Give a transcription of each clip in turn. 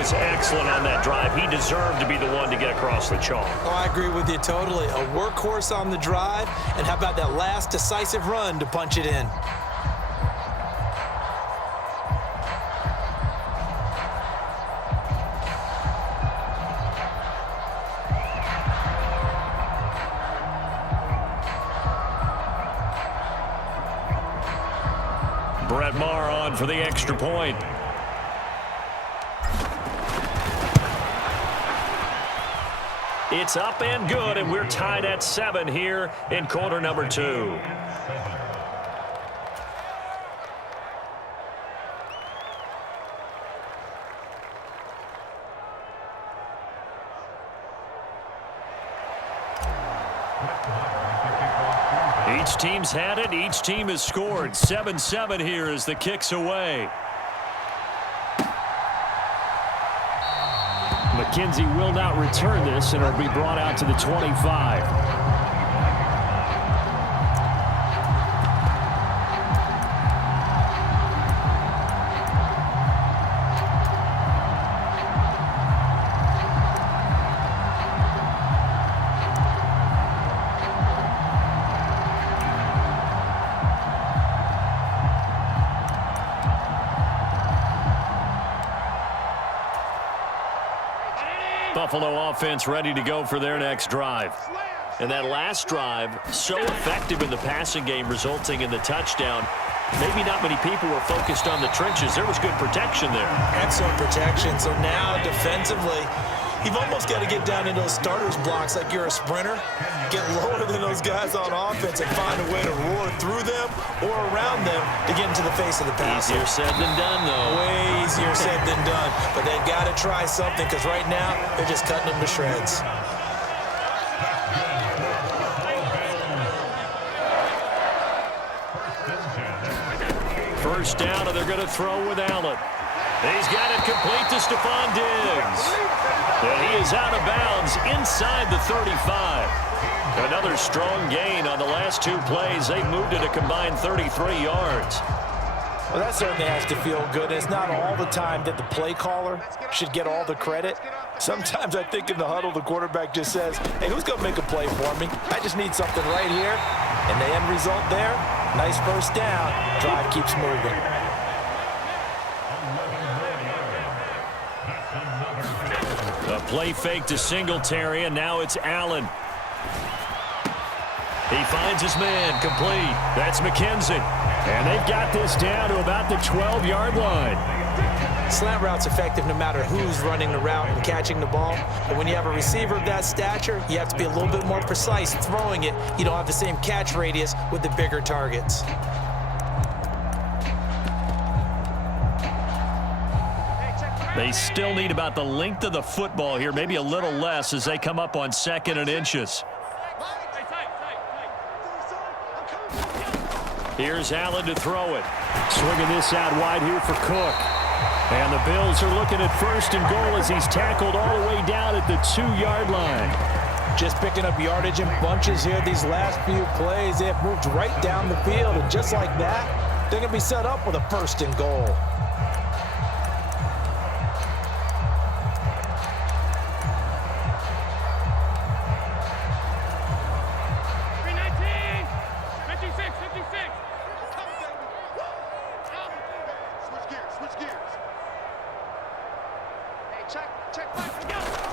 was excellent on that drive. He deserved to be the one to get across the chalk. Oh, I agree with you totally. A workhorse on the drive, and how about that last decisive run to punch it in? Brett Maher on for the extra point. It's up and good, and we're tied at 7 here in quarter number 2. Each team's had it. Each team has scored. 7-7 here as the kick's away. McKenzie will not return this, and it'll be brought out to the 25. Buffalo offense ready to go for their next drive. And that last drive, so effective in the passing game, resulting in the touchdown. Maybe not many people were focused on the trenches. There was good protection there. Excellent protection. So now defensively, you've almost got to get down into those starters blocks like you're a sprinter. Get lower than those guys on offense and find a way to roar through them or around them to get into the face of the passer. Easier said than done, though. Way easier said than done. But they've got to try something because right now they're just cutting them to shreds. First down, and they're going to throw with Allen. He's got it complete to Stephon Diggs. And he is out of bounds inside the 35. Another strong gain on the last 2 plays. They moved it a combined 33 yards. Well, that certainly has to feel good. It's not all the time that the play caller should get all the credit. Sometimes I think in the huddle, the quarterback just says, hey, who's going to make a play for me? I just need something right here. And the end result there, nice first down. Drive keeps moving. A play fake to Singletary, and now it's Allen. He finds his man, complete. That's McKenzie. And they've got this down to about the 12-yard line. Slant route's effective no matter who's running the route and catching the ball. But when you have a receiver of that stature, you have to be a little bit more precise throwing it. You don't have the same catch radius with the bigger targets. They still need about the length of the football here, maybe a little less as they come up on 2nd and inches. Here's Allen to throw it. Swinging this out wide here for Cook. And the Bills are looking at 1st and goal as he's tackled all the way down at the 2-yard line. Just picking up yardage in bunches here these last few plays. They have moved right down the field, and just like that, they're going to be set up with a 1st and goal.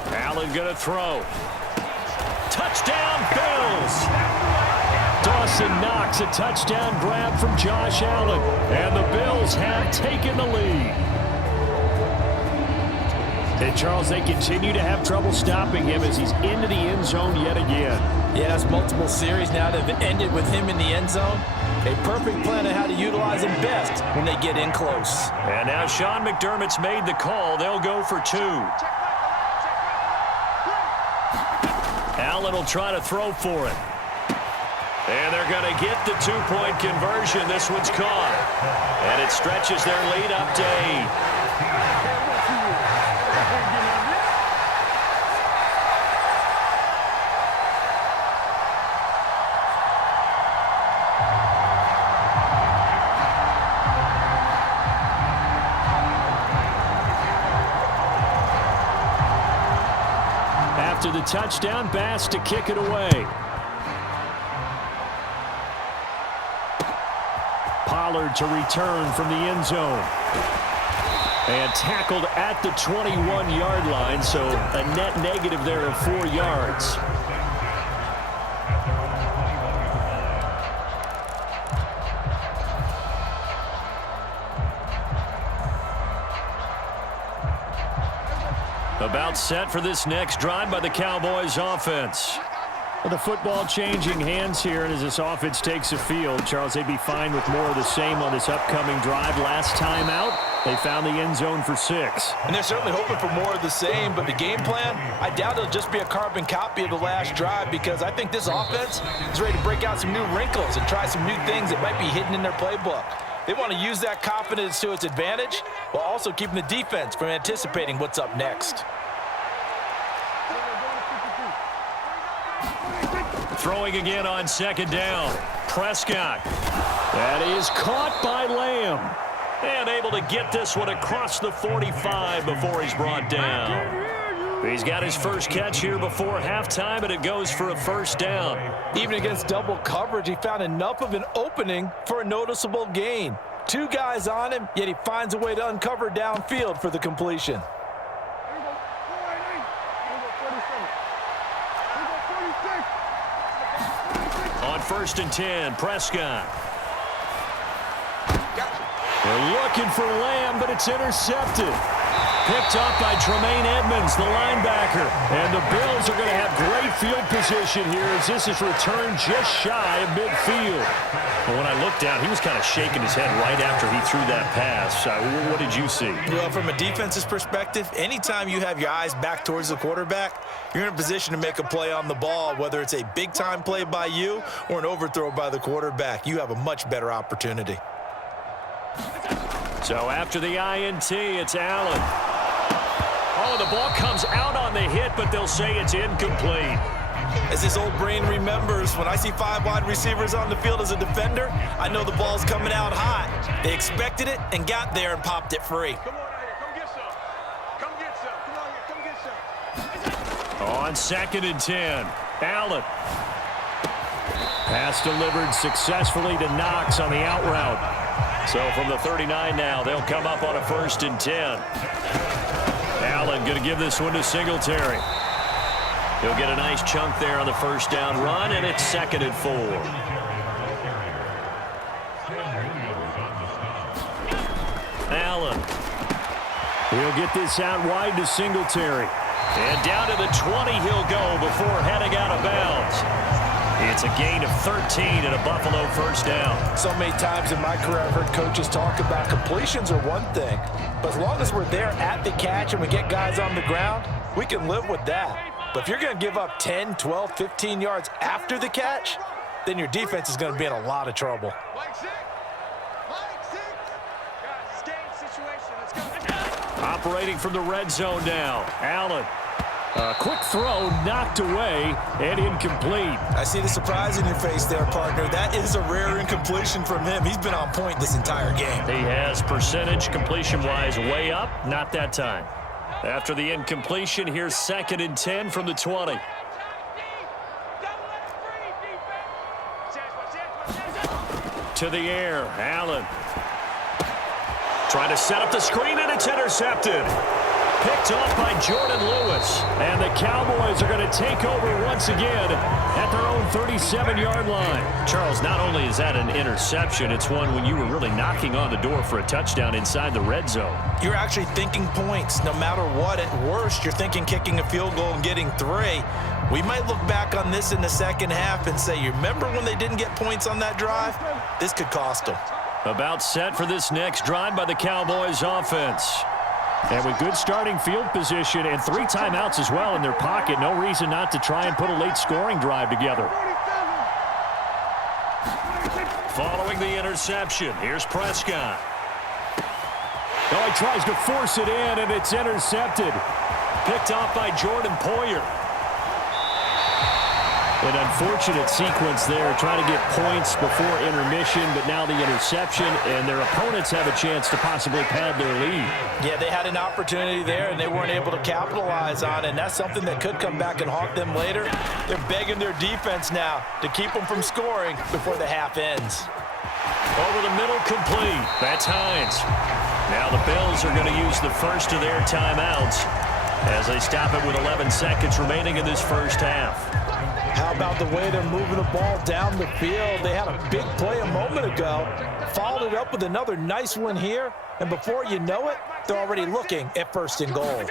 Allen going to throw. Touchdown, Bills! Dawson Knox, a touchdown grab from Josh Allen. And the Bills have taken the lead. And, Charles, they continue to have trouble stopping him as he's into the end zone yet again. Yeah, that's multiple series now that have ended with him in the end zone. A perfect plan on how to utilize him best when they get in close. And now Sean McDermott's made the call. They'll go for 2. Allen will try to throw for it. And they're going to get the 2-point conversion. This one's caught. And it stretches their lead up to 8. after the touchdown. Bass to kick it away. Pollard to return from the end zone. And tackled at the 21-yard line, so a net negative there of 4 yards. About set for this next drive by the Cowboys offense. Well, the football changing hands here, and as this offense takes the field, Charles, they'd be fine with more of the same on this upcoming drive. Last time out, they found the end zone for 6. And they're certainly hoping for more of the same, but the game plan, I doubt it'll just be a carbon copy of the last drive, because I think this offense is ready to break out some new wrinkles and try some new things that might be hidden in their playbook. They want to use that confidence to its advantage while also keeping the defense from anticipating what's up next. Throwing again on second down. Prescott. That is caught by Lamb. And able to get this one across the 45 before he's brought down. He's got his first catch here before halftime, and it goes for a first down. Even against double coverage, he found enough of an opening for a noticeable gain. 2 guys on him, yet he finds a way to uncover downfield for the completion. On 1st and 10, Prescott. They're looking for Lamb, but it's intercepted. Picked up by Tremaine Edmonds, the linebacker. And the Bills are going to have great field position here as this is returned just shy of midfield. Well, when I looked down, he was kind of shaking his head right after he threw that pass. What did you see? Well, from a defense's perspective, anytime you have your eyes back towards the quarterback, you're in a position to make a play on the ball, whether it's a big-time play by you or an overthrow by the quarterback. You have a much better opportunity. So after the INT, it's Allen. Oh, the ball comes out on the hit, but they'll say it's incomplete. As this old brain remembers, when I see 5 wide receivers on the field as a defender, I know the ball's coming out hot. They expected it and got there and popped it free. Come on out here. Come get some. Come get some. Come on here. Come get some. On 2nd and 10, Allen. Pass delivered successfully to Knox on the out route. So from the 39 now, they'll come up on a 1st and 10. Allen going to give this one to Singletary. He'll get a nice chunk there on the first down run, and it's 2nd and 4. Allen. He'll get this out wide to Singletary. And down to the 20 he'll go before heading out of bounds. It's a gain of 13 and a Buffalo first down. So many times in my career I've heard coaches talk about completions are one thing, but as long as we're there at the catch and we get guys on the ground, we can live with that. But if you're going to give up 10, 12, 15 yards after the catch, then your defense is going to be in a lot of trouble. Operating from the red zone now, Allen. A quick throw knocked away and incomplete. I see the surprise in your face there, partner. That is a rare incompletion from him. He's been on point this entire game. He has percentage completion-wise way up, not that time. After the incompletion, here's 2nd and 10 from the 20. To the air, Allen. Trying to set up the screen, and it's intercepted. Picked off by Jordan Lewis. And the Cowboys are going to take over once again at their own 37-yard line. Charles, not only is that an interception, it's one when you were really knocking on the door for a touchdown inside the red zone. You're actually thinking points. No matter what, at worst, you're thinking kicking a field goal and getting 3. We might look back on this in the second half and say, you remember when they didn't get points on that drive? This could cost them. About set for this next drive by the Cowboys offense. And with good starting field position and 3 timeouts as well in their pocket, no reason not to try and put a late scoring drive together. Following the interception, here's Prescott. Oh, he tries to force it in, and it's intercepted. Picked off by Jordan Poyer. An unfortunate sequence there, trying to get points before intermission, but now the interception, and their opponents have a chance to possibly pad their lead. Yeah, they had an opportunity there, and they weren't able to capitalize on it, and that's something that could come back and haunt them later. They're begging their defense now to keep them from scoring before the half ends. Over the middle, complete. That's Hines. Now the Bills are going to use the first of their timeouts as they stop it with 11 seconds remaining in this first half. How about the way they're moving the ball down the field? They had a big play a moment ago, followed it up with another nice one here, and before you know it, they're already looking at 1st and goal.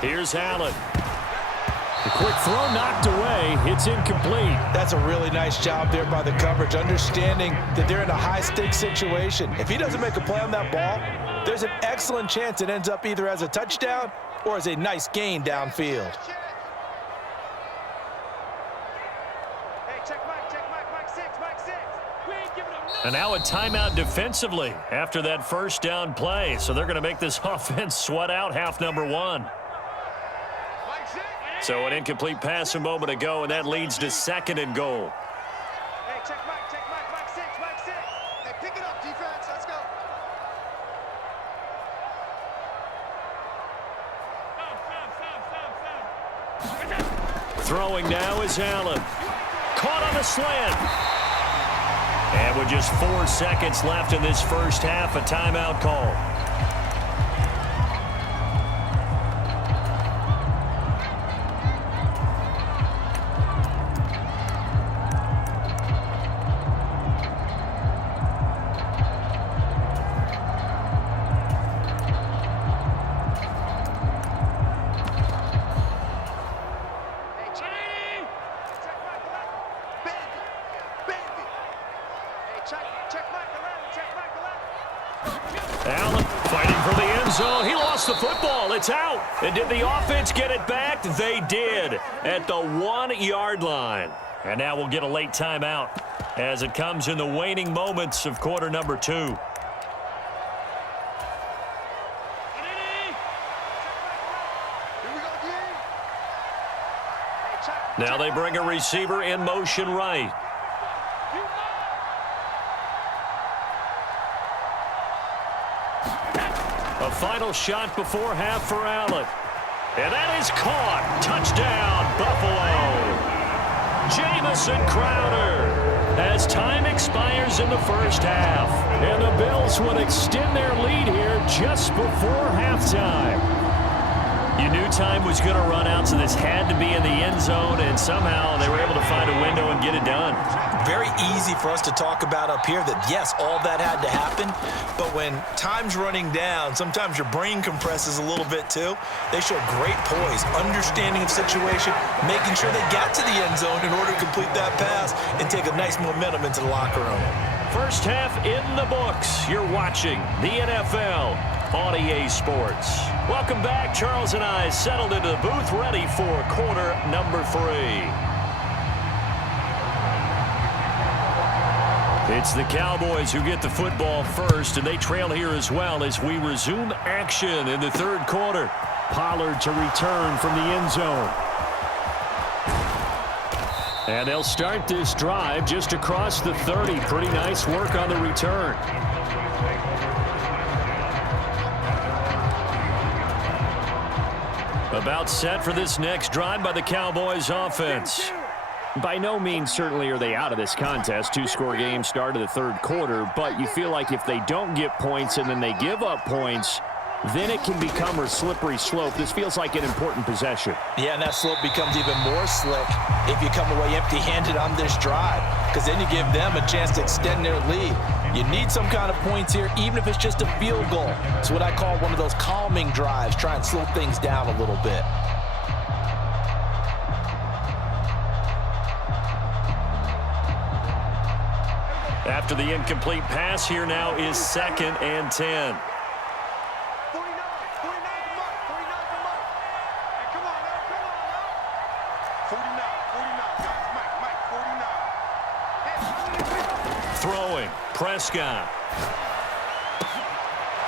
Here's Allen. The quick throw knocked away. It's incomplete. That's a really nice job there by the coverage, understanding that they're in a high-stakes situation. If he doesn't make a play on that ball, there's an excellent chance it ends up either as a touchdown or as a nice gain downfield. And now a timeout defensively after that first down play. So they're going to make this offense sweat out half number 1. So an incomplete pass a moment ago, and that leads to 2nd and goal. Hey, check Mike 6. Hey, pick it up, defense. Let's go. Throwing now is Allen. Caught on the slant. And with just 4 seconds left in this first half, a timeout call. Allen fighting for the end zone. He lost the football. It's out. And did the offense get it back? They did at the 1-yard line. And now we'll get a late timeout as it comes in the waning moments of quarter number 2. Now they bring a receiver in motion right. A final shot before half for Allen. And that is caught. Touchdown, Buffalo. Jamison Crowder as time expires in the first half. And the Bills would extend their lead here just before halftime. You knew time was going to run out, so this had to be in the end zone, and somehow they were able to find a window and get it done. Very easy for us to talk about up here that, yes, all that had to happen, but when time's running down, sometimes your brain compresses a little bit too. They show great poise, understanding of situation, making sure they got to the end zone in order to complete that pass and take a nice momentum into the locker room. First half in the books. You're watching the NFL on EA Sports. Welcome back. Charles and I settled into the booth, ready for quarter number 3. It's the Cowboys who get the football first, and they trail here as well as we resume action in the third quarter. Pollard to return from the end zone. And they'll start this drive just across the 30. Pretty nice work on the return. About set for this next drive by the Cowboys offense. By no means certainly are they out of this contest. 2-score game start of the third quarter, but you feel like if they don't get points and then they give up points, then it can become a slippery slope. This feels like an important possession. Yeah, and that slope becomes even more slick if you come away empty-handed on this drive, because then you give them a chance to extend their lead. You need some kind of points here, even if it's just a field goal. It's what I call one of those calming drives, try and slow things down a little bit. After the incomplete pass, here now is 2nd and 10. 49, come on. Hey, come on now. 49, guys, Mike, 49. Throwing, Prescott.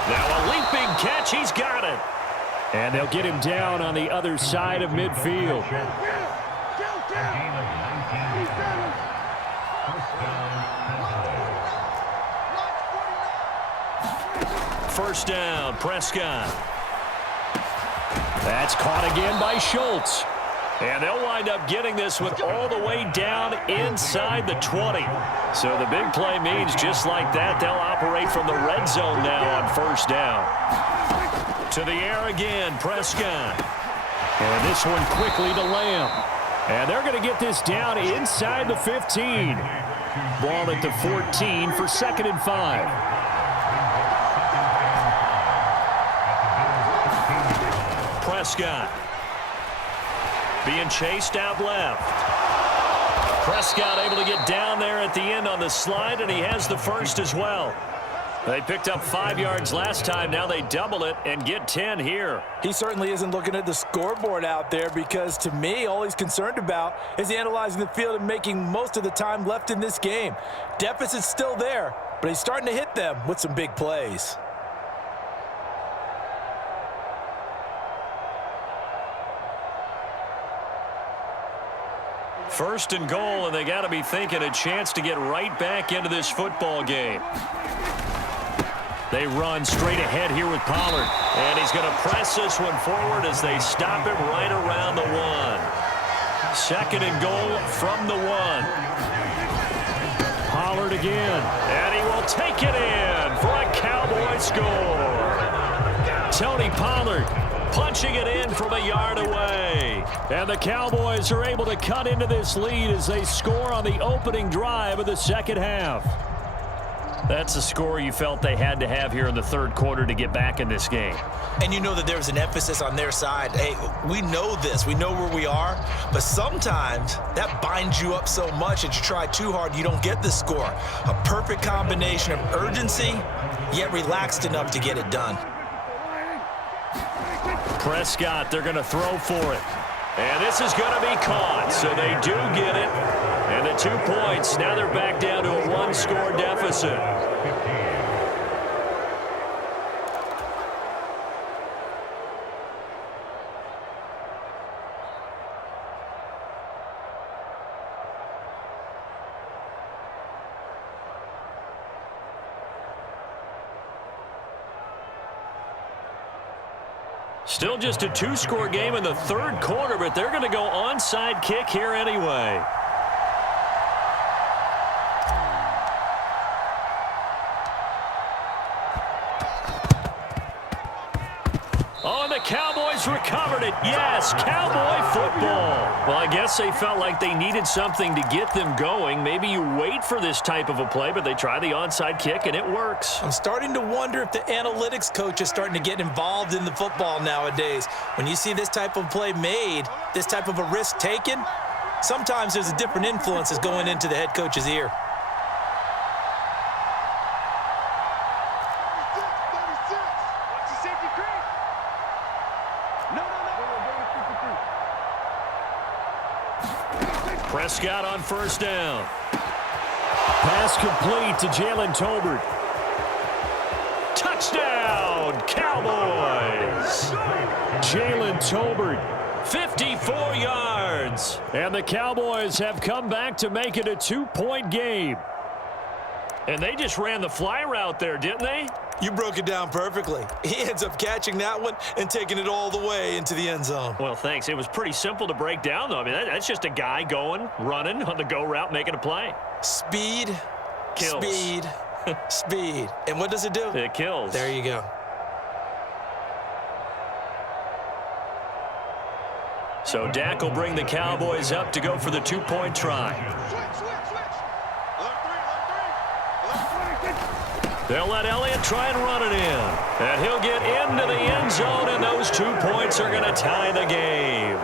Now a leaping catch, he's got it. And they'll get him down on the other side of midfield. first down. Prescott. That's caught again by Schultz. And they'll wind up getting this one all the way down inside the 20. So the big play means just like that, they'll operate from the red zone now on first down. To the air again, Prescott. And this one quickly to Lamb. And they're going to get this down inside the 15. Ball at the 14 for 2nd and 5. Prescott. Being chased out left. Prescott able to get down there at the end on the slide, and he has the first as well. They picked up 5 yards last time. Now they double it and get 10 here. He certainly isn't looking at the scoreboard out there because, to me, all he's concerned about is analyzing the field and making most of the time left in this game. Deficit's still there, but he's starting to hit them with some big plays. First and goal, and they got to be thinking a chance to get right back into this football game. They run straight ahead here with Pollard, and he's going to press this one forward as they stop him right around the 1. Second and goal from the 1. Pollard again, and he will take it in for a Cowboy score. Tony Pollard punching it in from a yard away. And the Cowboys are able to cut into this lead as they score on the opening drive of the second half. That's a score you felt they had to have here in the third quarter to get back in this game. And you know that there's an emphasis on their side. Hey, we know this. We know where we are. But sometimes that binds you up so much that you try too hard, you don't get the score. A perfect combination of urgency, yet relaxed enough to get it done. Prescott, they're going to throw for it. And this is going to be caught, so they do get it. And the 2 points, now they're back down to a 1-score deficit. Still just a 2-score game in the third quarter, but they're going to go onside kick here anyway. Oh, and the Cowboys recovered it. Yes, Cowboy football. Well, I guess they felt like they needed something to get them going. Maybe you wait for this type of a play, but they try the onside kick, and it works. I'm starting to wonder if the analytics coach is starting to get involved in the football nowadays. When you see this type of play made, this type of a risk taken, sometimes there's a different influence that's going into the head coach's ear. Prescott on first down. Pass complete to Jalen Tolbert. Touchdown, Cowboys! Jalen Tolbert, 54 yards. And the Cowboys have come back to make it a 2-point game. And they just ran the fly route there, didn't they? You broke it down perfectly. He ends up catching that one and taking it all the way into the end zone. Well, thanks. It was pretty simple to break down, though. I mean, that's just a guy going, running on the go route, making a play. Speed, kills. Speed, speed. And what does it do? It kills. There you go. So Dak will bring the Cowboys up to go for the 2-point try. They'll let Elliott try and run it in. And he'll get into the end zone, and those 2 points are going to tie the game.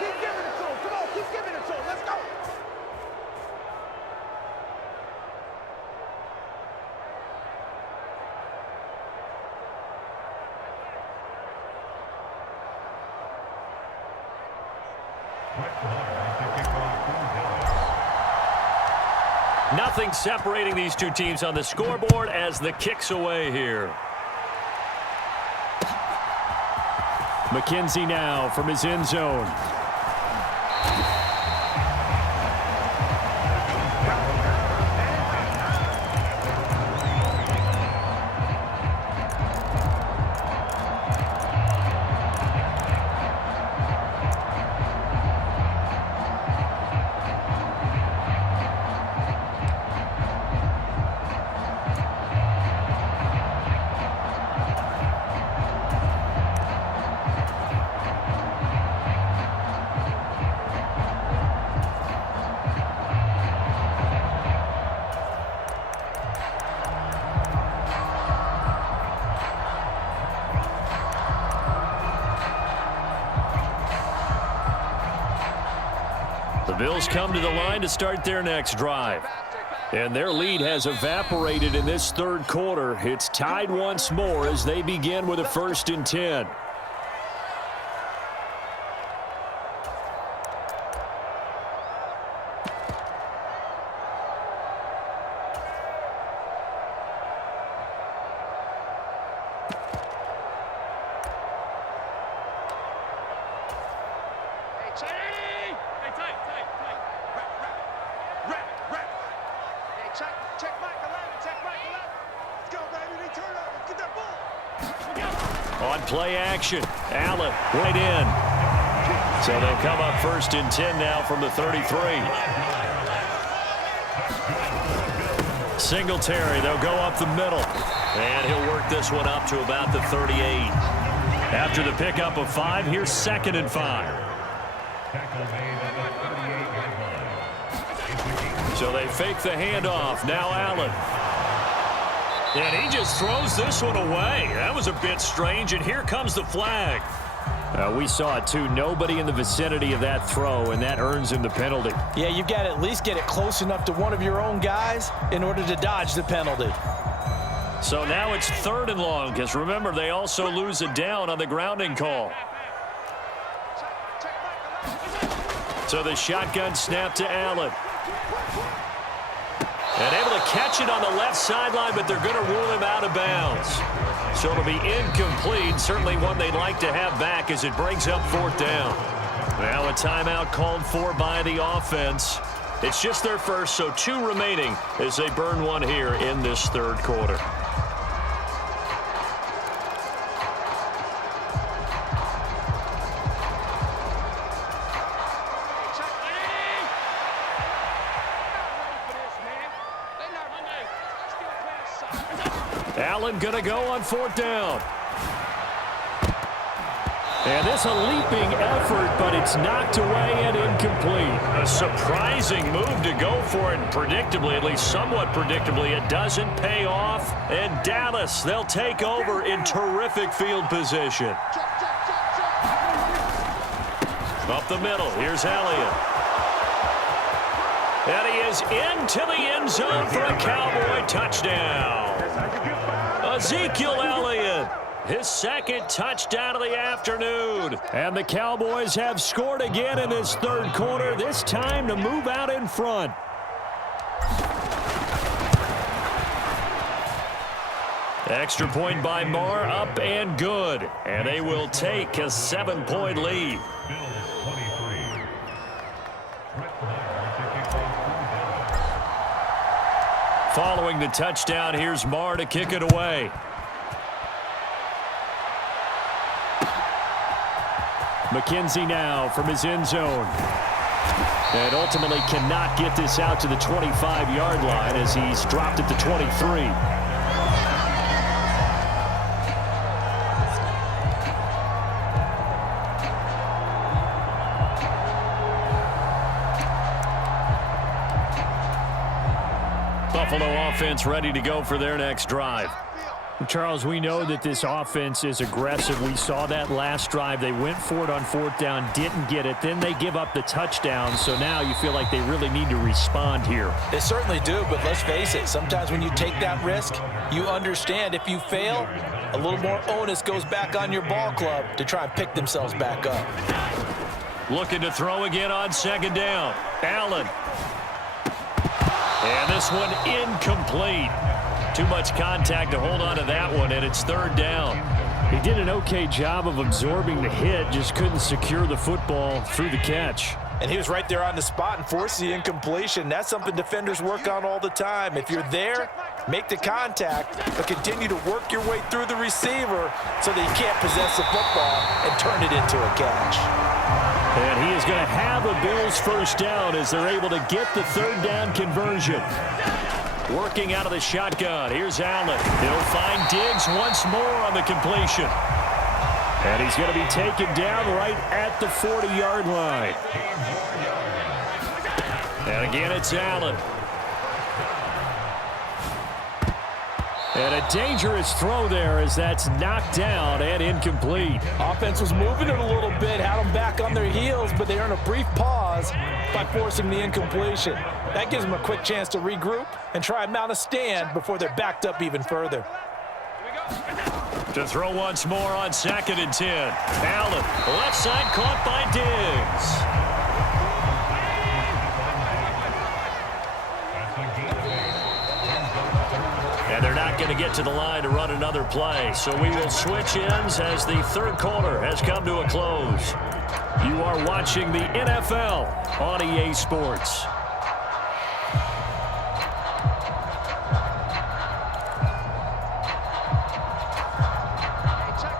Keep giving it to him. Come on, keep giving it to him. Let's go. Nothing separating these two teams on the scoreboard as the kick's away here. McKenzie now from his end zone. The Bills come to the line to start their next drive. And their lead has evaporated in this third quarter. It's tied once more as they begin with a 1st and 10. On play action, Allen right in. So they'll come up 1st and 10 now from the 33. Singletary, they'll go up the middle. And he'll work this one up to about the 38. After the pickup of 5, here's 2nd and 5. So they fake the handoff. Now Allen. And he just throws this one away. That was a bit strange, and here comes the flag. We saw it, too. Nobody in the vicinity of that throw, and that earns him the penalty. Yeah, you've got to at least get it close enough to one of your own guys in order to dodge the penalty. So now it's 3rd and long, because remember, they also lose a down on the grounding call. So the shotgun snap to Allen. And able to catch it on the left sideline, but they're going to rule him out of bounds. So it'll be incomplete, certainly one they'd like to have back as it brings up 4th down. Now a timeout called for by the offense. It's just their first, so 2 remaining as they burn one here in this third quarter. Allen going to go on 4th down. And this a leaping effort, but it's knocked away and incomplete. A surprising move to go for it, and predictably, at least somewhat predictably, it doesn't pay off. And Dallas, they'll take over in terrific field position. Up the middle, here's Elliott. And he is into the end zone for a Cowboy touchdown. Ezekiel Elliott, his 2nd touchdown of the afternoon. And the Cowboys have scored again in this third quarter, this time to move out in front. Extra point by Marr, up and good. And they will take a 7-point lead. Following the touchdown, here's Marr to kick it away. McKenzie now from his end zone. And ultimately cannot get this out to the 25-yard line as he's dropped at the 23. Buffalo offense ready to go for their next drive. Charles, we know that this offense is aggressive. We saw that last drive. They went for it on 4th down, didn't get it. Then they give up the touchdown. So now you feel like they really need to respond here. They certainly do, but let's face it. Sometimes when you take that risk, you understand if you fail, a little more onus goes back on your ball club to try and pick themselves back up. Looking to throw again on 2nd down. Allen. And this one incomplete. Too much contact to hold on to that one, and it's 3rd down. He did an okay job of absorbing the hit, just couldn't secure the football through the catch. And he was right there on the spot and forced the incompletion. That's something defenders work on all the time. If you're there, make the contact, but continue to work your way through the receiver so that you can't possess the football and turn it into a catch. And he is going to have a Bills 1st down as they're able to get the 3rd down conversion. Working out of the shotgun. Here's Allen. He'll find Diggs once more on the completion. And he's going to be taken down right at the 40-yard line. And again, it's Allen. And a dangerous throw there as that's knocked down and incomplete. Offense was moving it a little bit, had them back on their heels, but they earned a brief pause by forcing the incompletion. That gives them a quick chance to regroup and try and mount a stand before they're backed up even further. To throw once more on 2nd and 10. Allen, left side caught by Diggs. And they're not going to get to the line to run another play. So we will switch ends as the third quarter has come to a close. You are watching the NFL on EA Sports.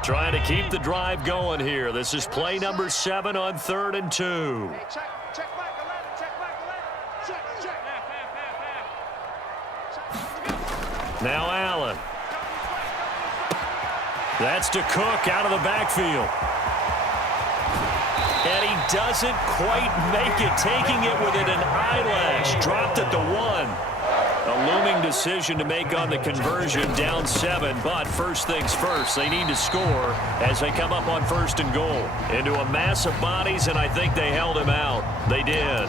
Trying to keep the drive going here. This is play number 7 on 3rd and 2. Now Allen. That's to Cook out of the backfield. And he doesn't quite make it, taking it within an eyelash. Dropped at the 1. A looming decision to make on the conversion, down 7. But first things first, they need to score as they come up on 1st and goal. Into a mass of bodies, and I think they held him out. They did.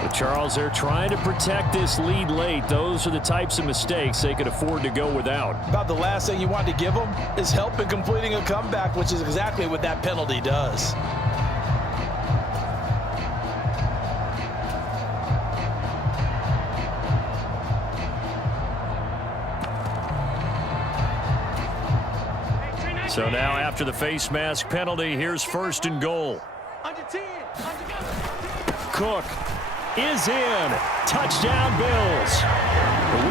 But Charles, they're trying to protect this lead late. Those are the types of mistakes they could afford to go without. About the last thing you want to give them is help in completing a comeback, which is exactly what that penalty does. So now after the face mask penalty, here's 1st and goal. Cook is in. Touchdown, Bills.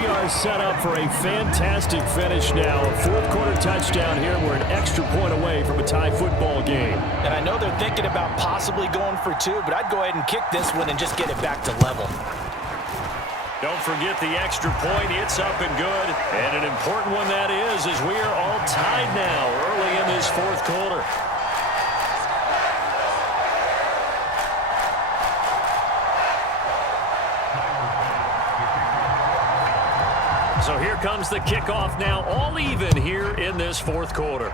We are set up for a fantastic finish now. A 4th quarter touchdown here. We're an extra point away from a tie football game. And I know they're thinking about possibly going for 2, but I'd go ahead and kick this one and just get it back to level. Don't forget the extra point. It's up and good. And an important one that is, as we are all tied now early in this 4th quarter. So here comes the kickoff now, all even here in this 4th quarter.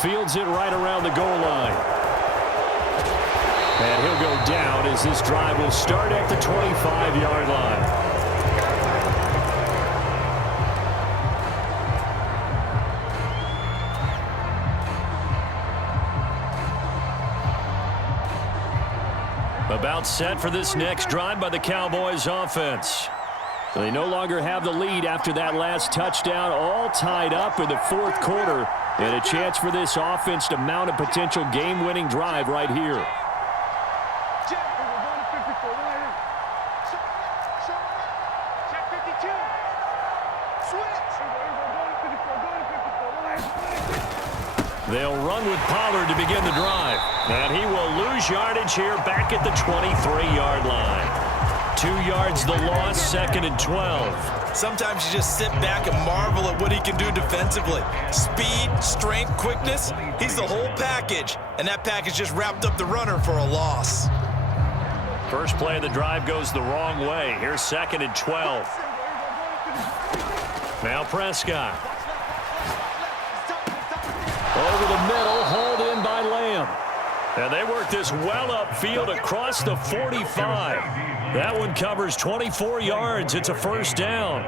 Fields it right around the goal line. And he'll go down as this drive will start at the 25-yard line. About set for this next drive by the Cowboys offense. So they no longer have the lead after that last touchdown, all tied up in the 4th quarter. And a chance for this offense to mount a potential game-winning drive right here. They'll run with Pollard to begin the drive. And he will lose yardage here back at the 23-yard line. 2 yards the loss, 2nd and 12. Sometimes you just sit back and marvel at what he can do defensively. Speed, strength, quickness, he's the whole package. And that package just wrapped up the runner for a loss. First play of the drive goes the wrong way. Here's 2nd and 12. Now Prescott. Over the middle, hauled in by Lamb. And they work this well upfield across the 45. That one covers 24 yards. It's a 1st down.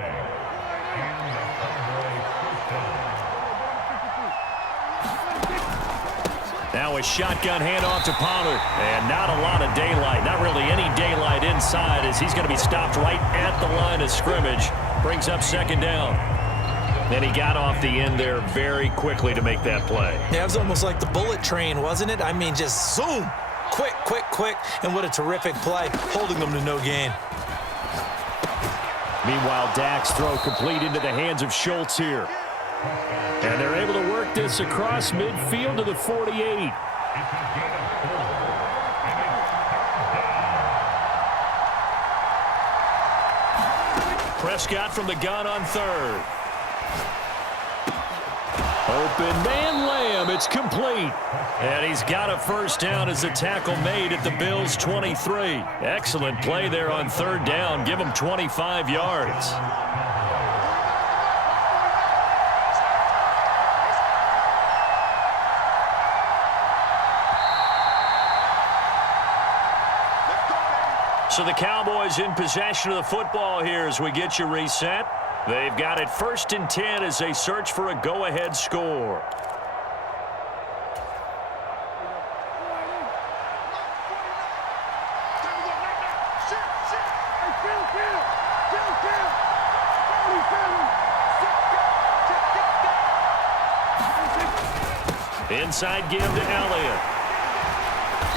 Now a shotgun handoff to Pollard. And not a lot of daylight. Not really any daylight inside as he's going to be stopped right at the line of scrimmage. Brings up 2nd down. And he got off the end there very quickly to make that play. Yeah, it was almost like the bullet train, wasn't it? I mean, just zoom. Quick, quick, quick. And what a terrific play, holding them to no gain. Meanwhile, Dak's throw complete into the hands of Schultz here. And they're able to work this across midfield to the 48. Prescott from the gun on 3rd. Open man Lamb, it's complete. And he's got a 1st down as the tackle made at the Bills' 23. Excellent play there on 3rd down. Give him 25 yards. So the Cowboys in possession of the football here as we get you reset. They've got it 1st and 10 as they search for a go-ahead score. Inside give to Elliott.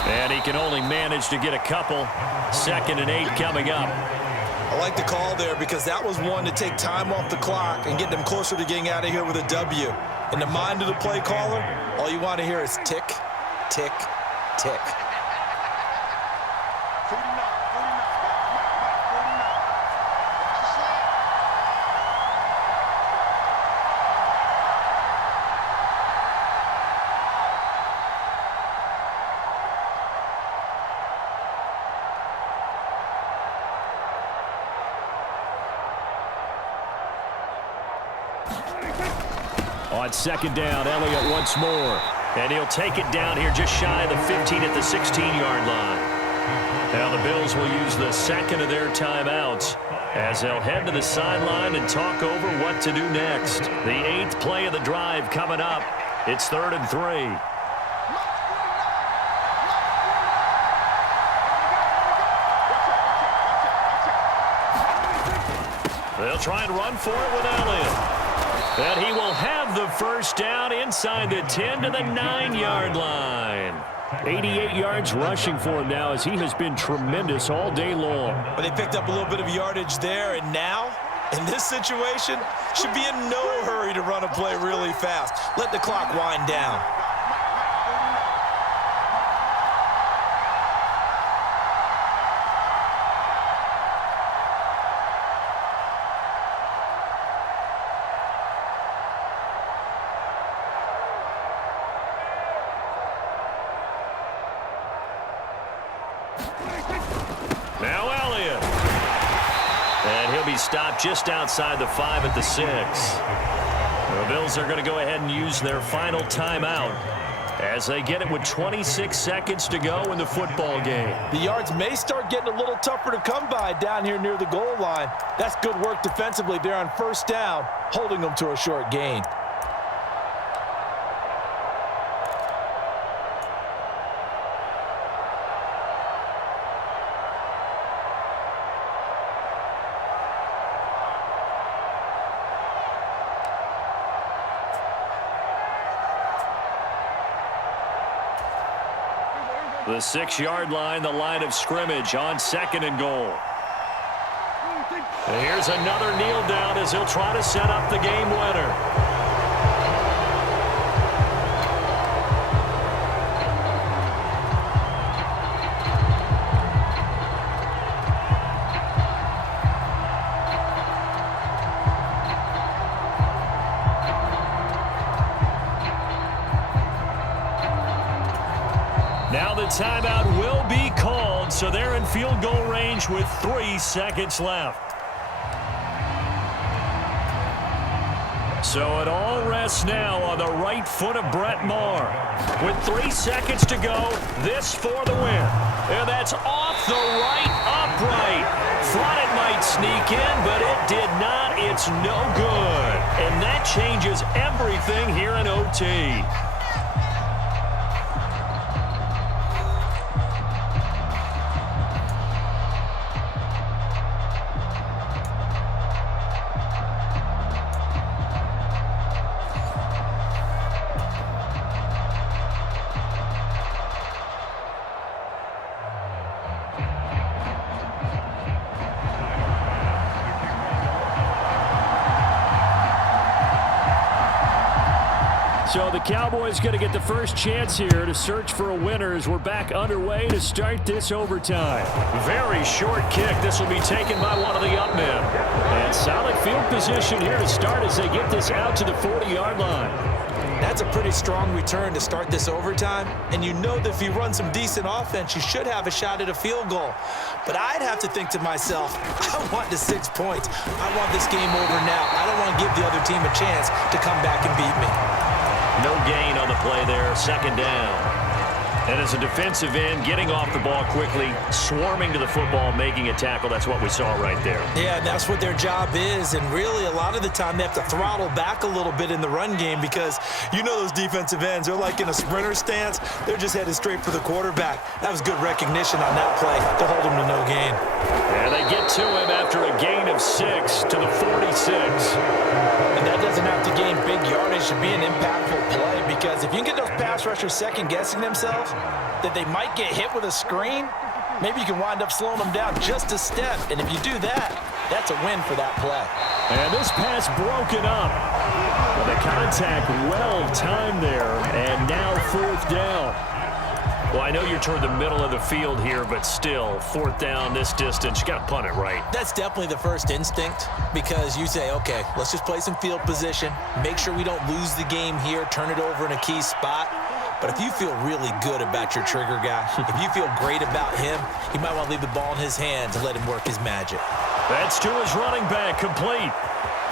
And he can only manage to get a couple. 2nd and 8 coming up. I like the call there because that was one to take time off the clock and get them closer to getting out of here with a W. In the mind of the play caller, all you want to hear is tick, tick, tick. 49. On 2nd down, Elliott once more. And he'll take it down here just shy of the 15 at the 16-yard line. Now the Bills will use the 2nd of their timeouts as they'll head to the sideline and talk over what to do next. The 8th play of the drive coming up. It's 3rd and 3. They'll try and run for it with Elliott. And he will have the 1st down inside the 10 to the 9-yard line. 88 yards rushing for him now as he has been tremendous all day long. But they picked up a little bit of yardage there, and now, in this situation, should be in no hurry to run a play really fast. Let the clock wind down. Now Elliott. And he'll be stopped just outside the 5 at the 6. The Bills are going to go ahead and use their final timeout as they get it with 26 seconds to go in the football game. The yards may start getting a little tougher to come by down here near the goal line. That's good work defensively there on 1st down, holding them to a short gain. The 6-yard line, the line of scrimmage on 2nd and goal. And here's another kneel down as he'll try to set up the game winner. Now the timeout will be called, so they're in field goal range with 3 seconds left. So it all rests now on the right foot of Brett Maher. With 3 seconds to go, this for the win. And that's off the right upright. Thought it might sneak in, but it did not. It's no good. And that changes everything here in OT. So the Cowboys going to get the first chance here to search for a winner as we're back underway to start this overtime. Very short kick. This will be taken by one of the up men. And solid field position here to start as they get this out to the 40-yard line. That's a pretty strong return to start this overtime, and you know that if you run some decent offense, you should have a shot at a field goal. But I'd have to think to myself, I want the 6 points. I want this game over now. I don't want to give the other team a chance to come back and beat me. No gain on the play there, 2nd down. And as a defensive end, getting off the ball quickly, swarming to the football, making a tackle, that's what we saw right there. Yeah, that's what their job is, and really a lot of the time they have to throttle back a little bit in the run game because you know those defensive ends, they're like in a sprinter stance. They're just headed straight for the quarterback. That was good recognition on that play to hold him to no gain. And they get to him after a gain of 6 to the 46. And that doesn't have to gain big yardage to be an impactful play because if you can get those pass rushers second-guessing themselves, that they might get hit with a screen, maybe you can wind up slowing them down just a step. And if you do that, that's a win for that play. And this pass broken up. The contact well-timed there, and now 4th down. Well, I know you're toward the middle of the field here, but still, 4th down, this distance, you got to punt it right. That's definitely the first instinct because you say, okay, let's just play some field position, make sure we don't lose the game here, turn it over in a key spot. But if you feel really good about your trigger guy, if you feel great about him, you might want to leave the ball in his hands and let him work his magic. That's to his running back, complete.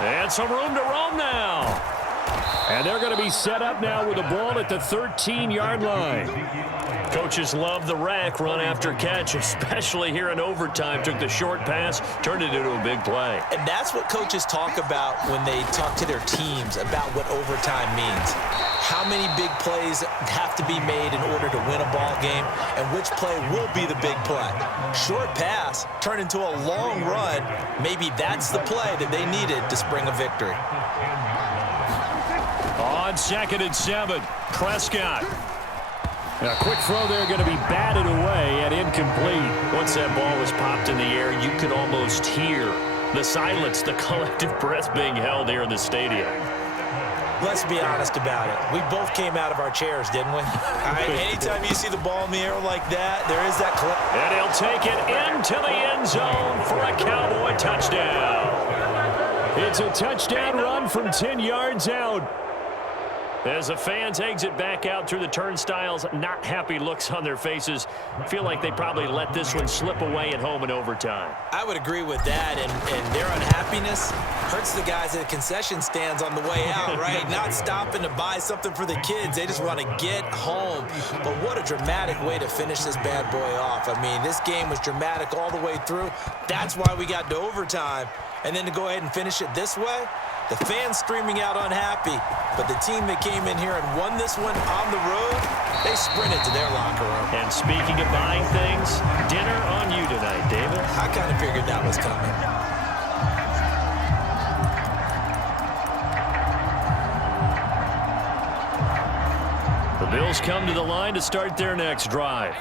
And some room to roam now. And they're going to be set up now with the ball at the 13-yard line. Coaches love the rack run after catch, especially here in overtime. Took the short pass, turned it into a big play. And that's what coaches talk about when they talk to their teams about what overtime means. How many big plays have to be made in order to win a ball game, and which play will be the big play. Short pass turned into a long run. Maybe that's the play that they needed to spring a victory. On 2nd and 7, Prescott. A quick throw there going to be batted away and incomplete. Once that ball was popped in the air, you could almost hear the silence, the collective breath being held here in the stadium. Let's be honest about it. We both came out of our chairs, didn't we? All right, anytime you see the ball in the air like that, there is that clip. And he'll take it into the end zone for a Cowboy touchdown. It's a touchdown run from 10 yards out. As the fans exit back out through the turnstiles, not happy looks on their faces. Feel like they probably let this one slip away at home in overtime. I would agree with that, and their unhappiness hurts the guys at the concession stands on the way out, right? Not stopping to buy something for the kids. They just want to get home. But what a dramatic way to finish this bad boy off. I mean, this game was dramatic all the way through. That's why we got to overtime. And then to go ahead and finish it this way, the fans streaming out unhappy, but the team that came in here and won this one on the road, they sprinted to their locker room. And speaking of buying things, dinner on you tonight, David. I kind of figured that was coming. The Bills come to the line to start their next drive.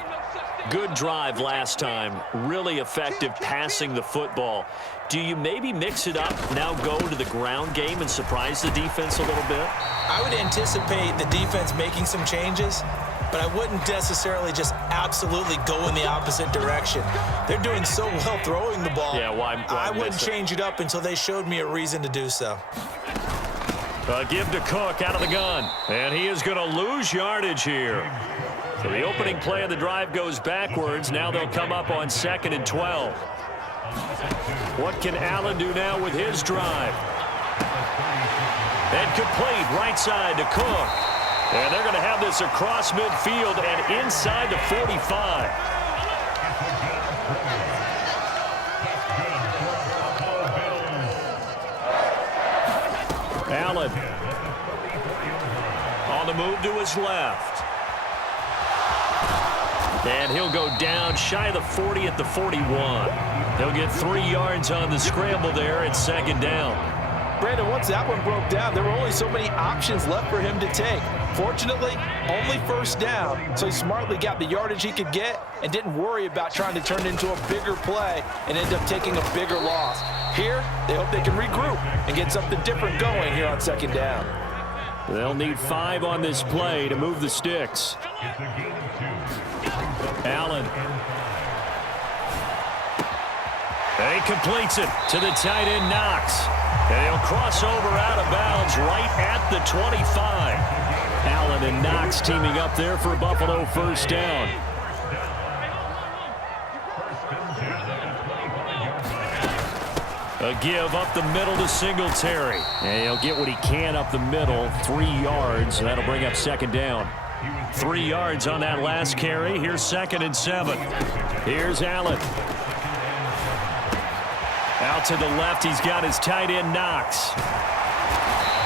Good drive last time. Really effective passing the football. Do you maybe mix it up, now go to the ground game and surprise the defense a little bit? I would anticipate the defense making some changes, but I wouldn't necessarily just absolutely go in the opposite direction. They're doing so well throwing the ball. Yeah, why I wouldn't miss it? change it up until they showed me a reason to do so. Give to Cook out of the gun. And he is going to lose yardage here. So the opening play of the drive goes backwards. Now they'll come up on 2nd and 12. What can Allen do now with his drive? And complete right side to Cook. And they're going to have this across midfield and inside the 45. Allen on the move to his left. And he'll go down shy of the 40 at the 41. He'll get 3 yards on the scramble there at 2nd down. Brandon, once that one broke down, there were only so many options left for him to take. Fortunately, only 1st down, so he smartly got the yardage he could get and didn't worry about trying to turn it into a bigger play and end up taking a bigger loss. Here, they hope they can regroup and get something different going here on 2nd down. They'll need 5 on this play to move the sticks. Allen. And he completes it to the tight end, Knox. And he'll cross over out of bounds right at the 25. Allen and Knox teaming up there for Buffalo 1st down. A give up the middle to Singletary. And he'll get what he can up the middle, 3 yards, and that'll bring up 2nd down. 3 yards on that last carry. Here's 2nd and 7. Here's Allen. Out to the left, he's got his tight end, Knox.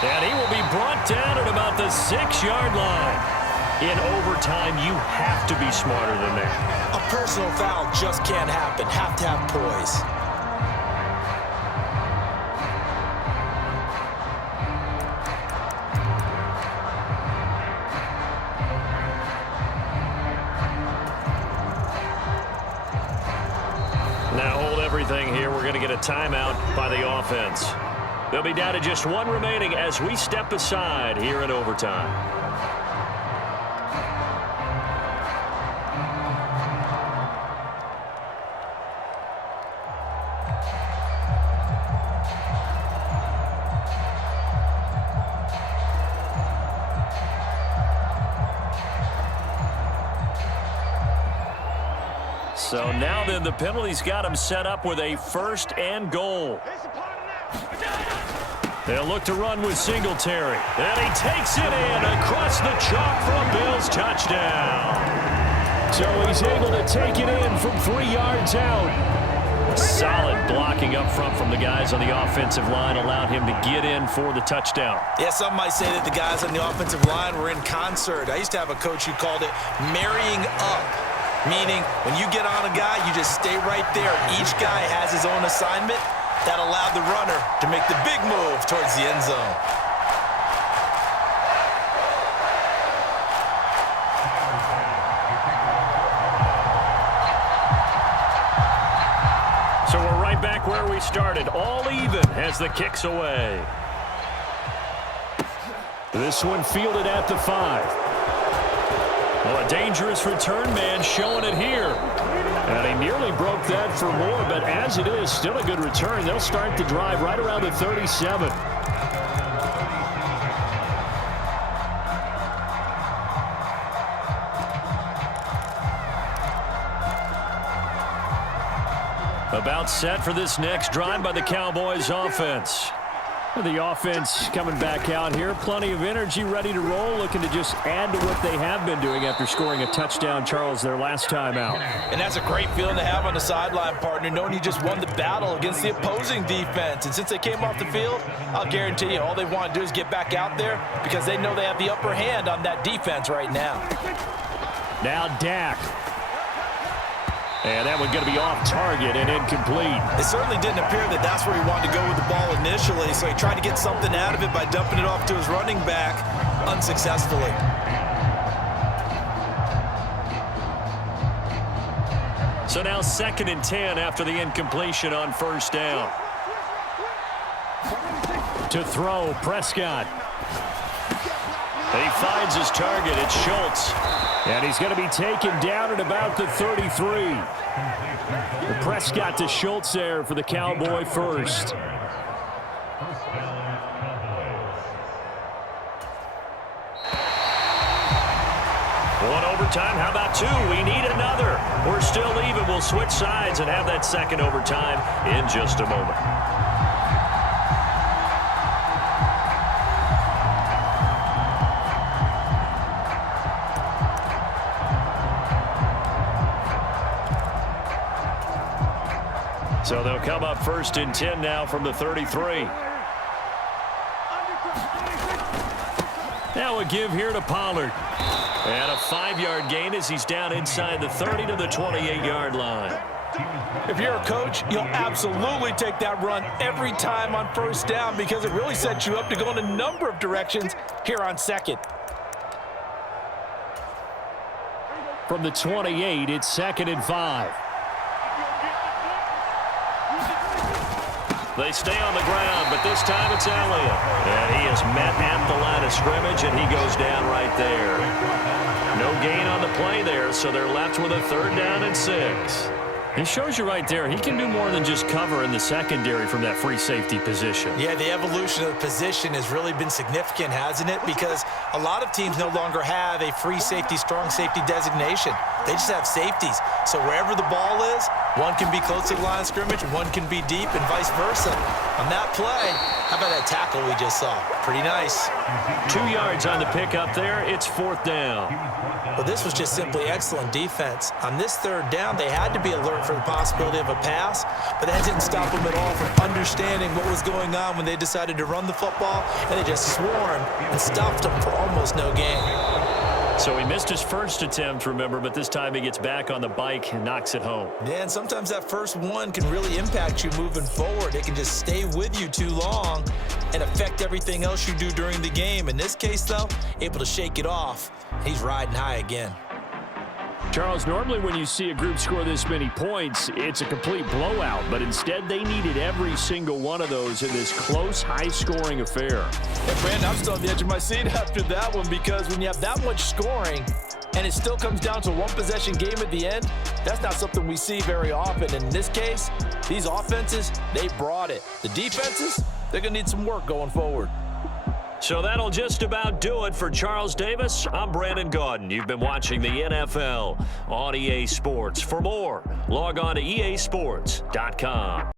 And he will be brought down at about the 6-yard line. In overtime, you have to be smarter than that. A personal foul just can't happen. Have to have poise. Now hold everything here. We're going to get a timeout by the offense. They'll be down to just 1 remaining as we step aside here in overtime. So now then the penalty's got him set up with a 1st and goal. They'll look to run with Singletary. And he takes it in across the chalk for a Bills touchdown. So he's able to take it in from 3 yards out. Solid blocking up front from the guys on the offensive line allowed him to get in for the touchdown. Yeah, some might say that the guys on the offensive line were in concert. I used to have a coach who called it marrying up, meaning when you get on a guy, you just stay right there. Each guy has his own assignment. That allowed the runner to make the big move towards the end zone. So we're right back where we started, all even as the kick's away. This one fielded at the 5. Well, a dangerous return man showing it here. And he nearly broke that for more, but as it is, still a good return. They'll start the drive right around the 37. About set for this next drive by the Cowboys offense. The offense coming back out here. Plenty of energy, ready to roll, looking to just add to what they have been doing after scoring a touchdown, Charles, their last time out. And that's a great feeling to have on the sideline, partner, knowing you just won the battle against the opposing defense. And since they came off the field, I'll guarantee you all they want to do is get back out there because they know they have the upper hand on that defense right now. Now Dak. And that one's going to be off target and incomplete. It certainly didn't appear that that's where he wanted to go with the ball initially, so he tried to get something out of it by dumping it off to his running back unsuccessfully. So now 2nd and 10 after the incompletion on 1st down. To throw, Prescott. He finds his target. It's Schultz. And he's going to be taken down at about the 33. The Prescott to Schultz there for the Cowboy first. One overtime. How about 2? We need another. We're still even. We'll switch sides and have that 2nd overtime in just a moment. So they'll come up 1st and 10 now from the 33. Now a give here to Pollard. And a 5-yard gain as he's down inside the 30 to the 28-yard line. If you're a coach, you'll absolutely take that run every time on 1st down because it really sets you up to go in a number of directions here on 2nd. From the 28, it's 2nd and 5. They stay on the ground, but this time it's Elliott. And he is met at the line of scrimmage, and he goes down right there. No gain on the play there, so they're left with a 3rd down and 6. It shows you right there, he can do more than just cover in the secondary from that free safety position. Yeah, the evolution of the position has really been significant, hasn't it? Because a lot of teams no longer have a free safety, strong safety designation. They just have safeties. So wherever the ball is, One can be close to the line of scrimmage, one can be deep, and vice versa. On that play, how about that tackle we just saw? Pretty nice. 2 yards on the pickup there. It's 4th down. Well, this was just simply excellent defense. On this 3rd down, they had to be alert for the possibility of a pass, but that didn't stop them at all from understanding what was going on when they decided to run the football, and they just swarmed and stuffed them for almost no gain. So he missed his first attempt, remember, but this time he gets back on the bike and knocks it home. Yeah, and sometimes that first one can really impact you moving forward. It can just stay with you too long and affect everything else you do during the game. In this case, though, able to shake it off. He's riding high again. Charles, normally when you see a group score this many points, it's a complete blowout, but instead they needed every single one of those in this close, high-scoring affair. And Brandon, I'm still on the edge of my seat after that one, because when you have that much scoring and it still comes down to a one-possession game at the end, that's not something we see very often. And in this case, these offenses, they brought it. The defenses, they're going to need some work going forward. So that'll just about do it for Charles Davis. I'm Brandon Gaudin. You've been watching the NFL on EA Sports. For more, log on to easports.com.